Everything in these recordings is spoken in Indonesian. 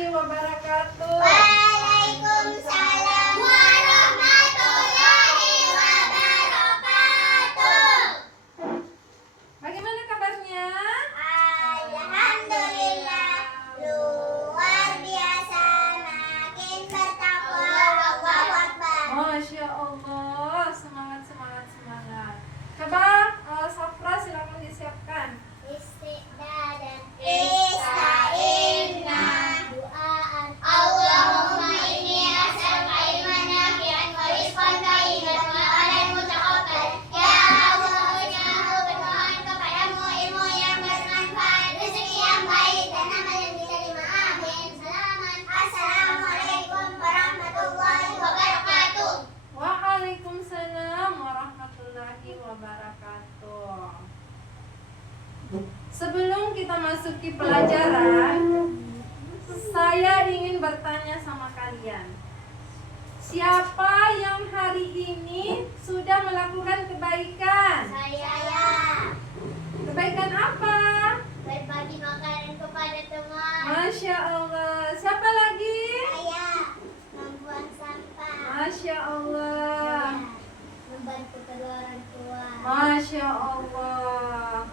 warahmatullahi wabarakatuh. Waalaikumsalam warahmatullahi wabarakatuh. Bagaimana kabarnya? Alhamdulillah, luar biasa, makin bertakwa. Allahu Akbar. Masya Allah, semangat. Kabar Safra, silakan disiapkan. Istiqdadan ista'inna du'aan Allahumma inni as'aluka ilman nafi'an wa rizqan thayyiban wa amalan mutaqabbal. Ya Allah, aku bermohon kepadamu ilmu yang bermanfaat, rezeki yang baik, dan amal yang diterima. Amin. Assalamualaikum warahmatullahi wabarakatuh. Waalaikumsalam warahmatullahi wabarakatuh. Sebelum kita masuki pelajaran, saya ingin bertanya sama kalian. Siapa yang hari ini sudah melakukan kebaikan? Saya Kebaikan apa? berbagi makanan kepada teman. Masya Allah. Siapa lagi? Saya membuang sampah. Masya Allah. Membantu kedua orang tua. Masya Allah.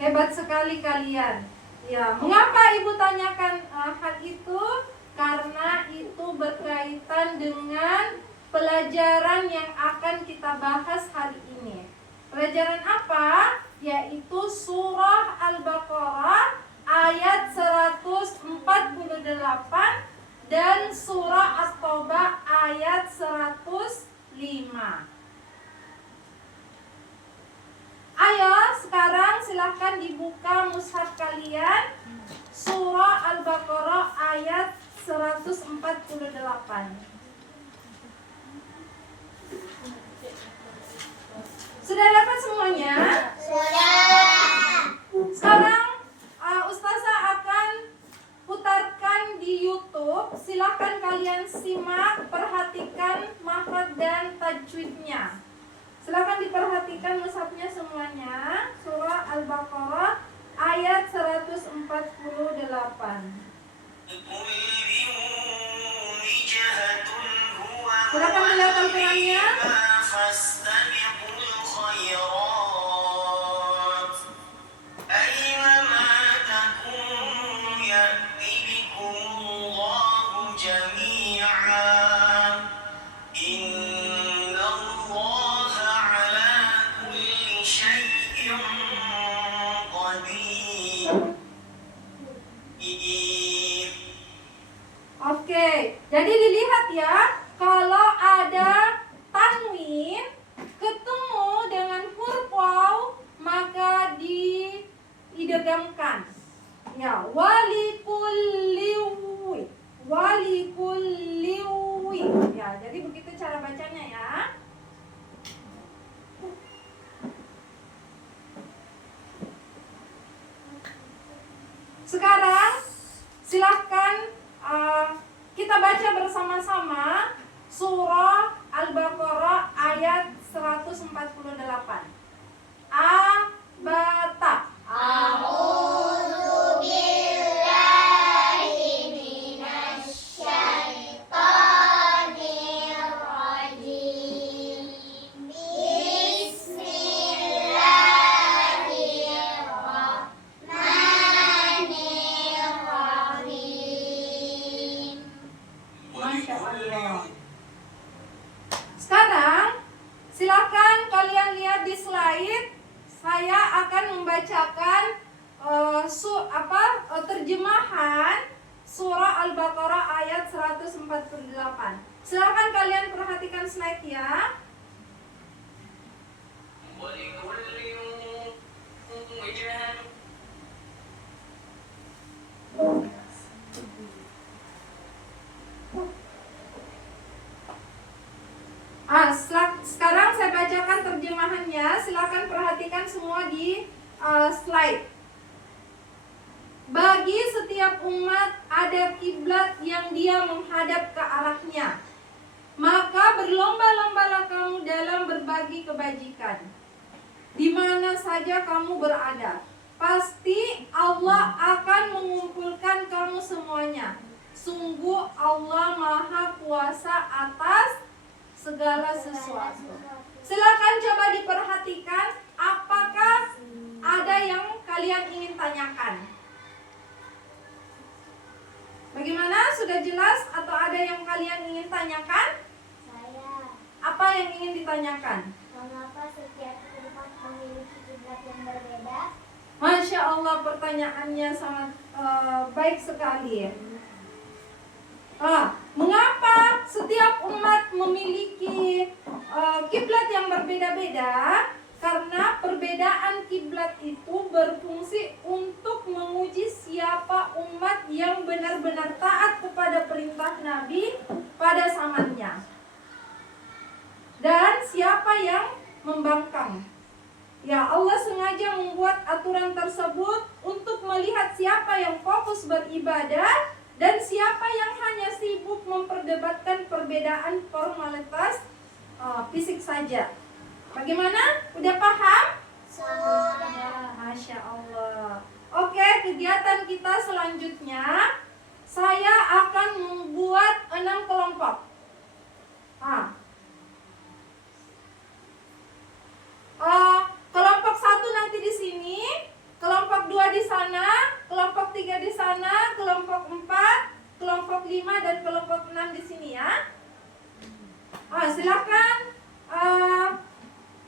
Hebat sekali kalian. Ya, mengapa Ibu tanyakan hal itu? Karena itu berkaitan dengan pelajaran yang akan kita bahas hari ini. Pelajaran apa? Yaitu surah Al-Baqarah ayat 148 dan surah At-Taubah ayat 105. Ayo sekarang silahkan dibuka mushaf kalian, surah Al-Baqarah ayat 148. Sudah dapat semuanya? Sudah. Sekarang Ustazah akan putarkan di YouTube. Silahkan kalian simak, perhatikan makhraj dan tajwidnya. Silakan diperhatikan mushafnya semuanya. Surah Al-Baqarah ayat 148. Silakan melihat tampilannya. Oke, jadi dilihat ya, kalau ada tanwin ketemu dengan huruf waw maka diidghamkan. Ya, walikulliwi. Ya, jadi begitu cara bacanya ya. Sekarang silahkan kita baca bersama-sama surah Al-Baqarah ayat 148. Abata. A'udzu billahi minasy syaithanir rajim. Bismillahirrahmanirrahim. Masya Allah. Sekarang silakan kalian lihat di slide. Saya akan membacakan terjemahan surah Al-Baqarah ayat 148. Silakan kalian perhatikan slide ya. Sekarang saya bacakan terjemahannya. Silakan perhatikan semua di slide. Bagi setiap umat ada kiblat yang dia menghadap ke arahnya. Maka berlomba-lombalah kamu dalam berbagi kebajikan. Di mana saja kamu berada, pasti Allah akan mengumpulkan kamu Allah Maha Kuasa atas segala sesuatu. Silakan coba diperhatikan, apakah ada yang kalian ingin tanyakan? Bagaimana? Sudah jelas atau ada yang kalian ingin tanyakan? Saya. Apa yang ingin ditanyakan? Mengapa setiap tempat memiliki kiblat yang berbeda? Masya Allah, pertanyaannya sangat baik sekali. Mengapa setiap umat memiliki kiblat yang berbeda-beda? Karena perbedaan kiblat itu berfungsi untuk menguji siapa umat yang benar-benar taat kepada perintah Nabi pada zamannya, dan siapa yang membangkang. Ya, Allah sengaja membuat aturan tersebut untuk melihat siapa yang fokus beribadah dan siapa yang hanya sibuk memperdebatkan perbedaan formalitas fisik saja. Bagaimana? Udah paham? Sudah. Masya Allah. Oke, kegiatan kita selanjutnya, saya akan membuat 6 kelompok. Kelompok 1 nanti di sini, kelompok 2 di sana, kelompok 3 di sana, kelompok 4, kelompok 5 dan kelompok 6 di sini ya. Silakan.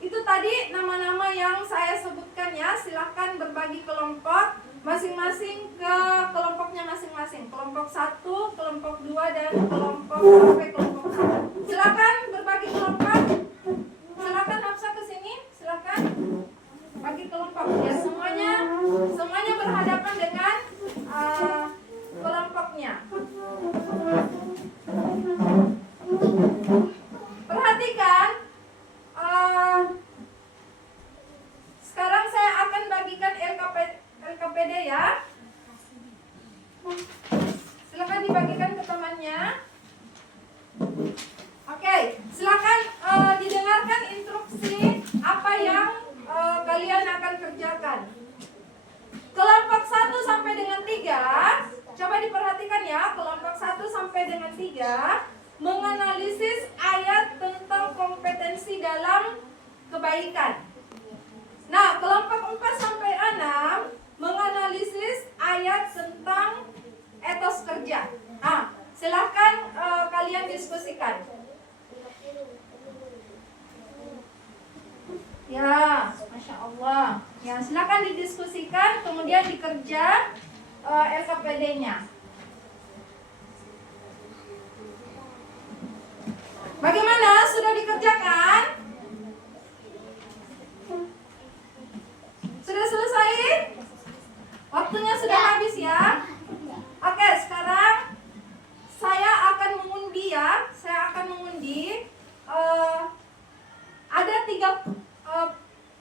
Itu tadi nama-nama yang saya sebutkan ya. Silakan berbagi kelompok masing-masing ke kelompoknya masing-masing. Kelompok 1, kelompok 2 dan kelompok sampai kelompok 6. Silakan berbagi kelompok. Silakan Hafsah ke sini. Silakan bagi kelompok. Ya, semuanya berhadapan dengan kelompoknya. Perhatikan. Sekarang saya akan bagikan LKPD ya. Silakan dibagikan ke temannya. Oke, silakan didengarkan instruksi apa yang kalian akan kerjakan. Kelompok 1 sampai dengan 3, coba diperhatikan ya. Kelompok 1 sampai dengan 3 menganalisis ayat tentang kompetensi dalam kebaikan. Nah, kelompok 4 sampai 6 menganalisis ayat tentang etos kerja. Silahkan kalian diskusikan. Ya, Masya Allah. Ya, silakan didiskusikan, kemudian dikerja LKPD-nya. Bagaimana? Sudah dikerjakan? Sudah selesai? Waktunya sudah habis ya? Oke, sekarang saya akan mengundi ya. Saya akan mengundi.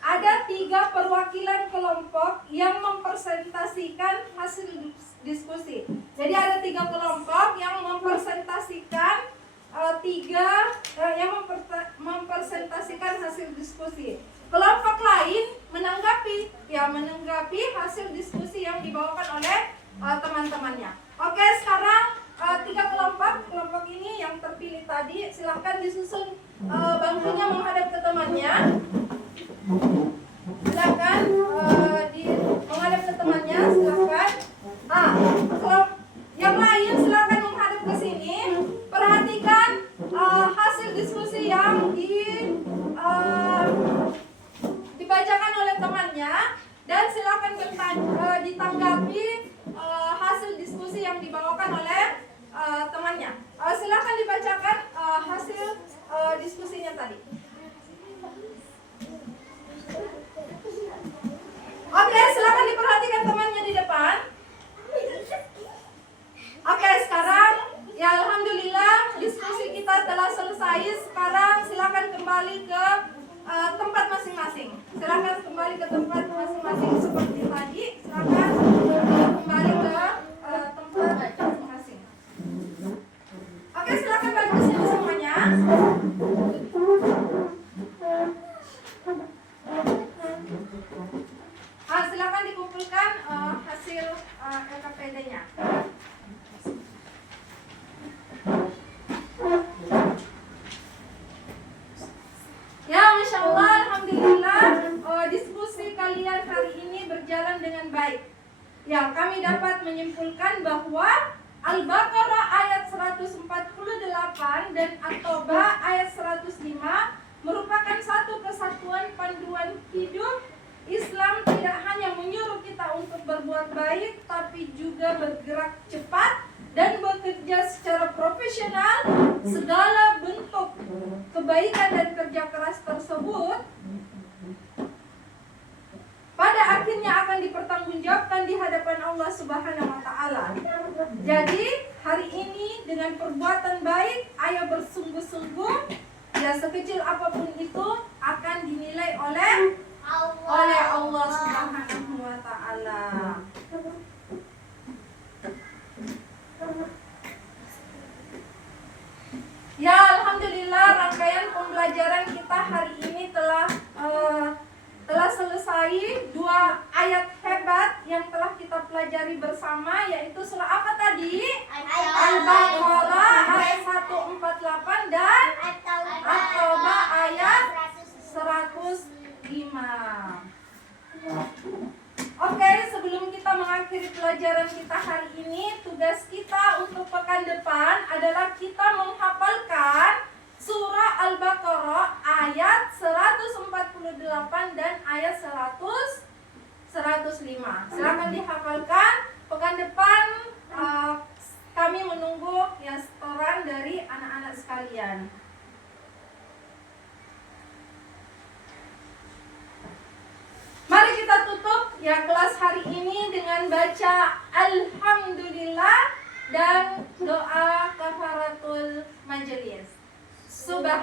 Ada tiga perwakilan kelompok yang mempresentasikan hasil diskusi. Jadi ada 3 kelompok yang mempresentasikan mempresentasikan hasil diskusi. Kelompok lain menanggapi hasil diskusi yang dibawakan oleh teman-temannya. Oke, sekarang 3 kelompok ini yang terpilih tadi, silahkan disusun bangkunya menghadap ke temannya. Silahkan menghadap ke temannya, silahkan. Yang lain silahkan menghadap ke sini. Perhatikan hasil diskusi yang dibacakan oleh temannya, dan silakan ditanggapi hasil diskusi yang dibawakan oleh temannya. Silakan dibacakan hasil diskusinya tadi. Oke, silakan diperhatikan temannya di depan. Oke, sekarang ya alhamdulillah diskusi kita telah selesai. Sekarang silakan kembali ke tempat masing-masing. Silakan kembali ke tempat masing-masing seperti tadi. Silakan kembali ke tempat masing-masing. Oke, silakan balik ke sini semuanya. Silakan dikumpulkan hasil LKPD-nya. dengan baik. Ya, kami dapat menyimpulkan bahwa Al-Baqarah ayat 148 dan At-Taubah ayat 105 merupakan satu kesatuan panduan hidup. Islam tidak hanya menyuruh kita untuk berbuat baik, tapi juga bergerak cepat dan bekerja secara profesional. Segala bentuk kebaikan dan kerja keras tersebut pada akhirnya akan dipertanggungjawabkan di hadapan Allah Subhanahu wa taala. Jadi, hari ini dengan perbuatan baik, ayo bersungguh-sungguh, ya sekecil apapun itu akan dinilai oleh Allah Subhanahu wa taala. Ya, alhamdulillah rangkaian pembelajaran kita hari ini telah selesai. 2 ayat hebat yang telah kita pelajari bersama, yaitu surah apa tadi? Al-Baqarah ayat 148 dan At-Taubah ayat 105. Oke, sebelum kita mengakhiri pelajaran kita hari ini, tugas kita untuk pekan depan adalah kita menghafalkan surah Al-Baqarah ayat 148 dan ayat 105. Silakan dihafalkan. Pekan depan kami menunggu ya setoran dari anak-anak sekalian. Mari kita tutup ya kelas hari ini dengan baca Alhamdulillah dan doa kafaratul majelis. Subhan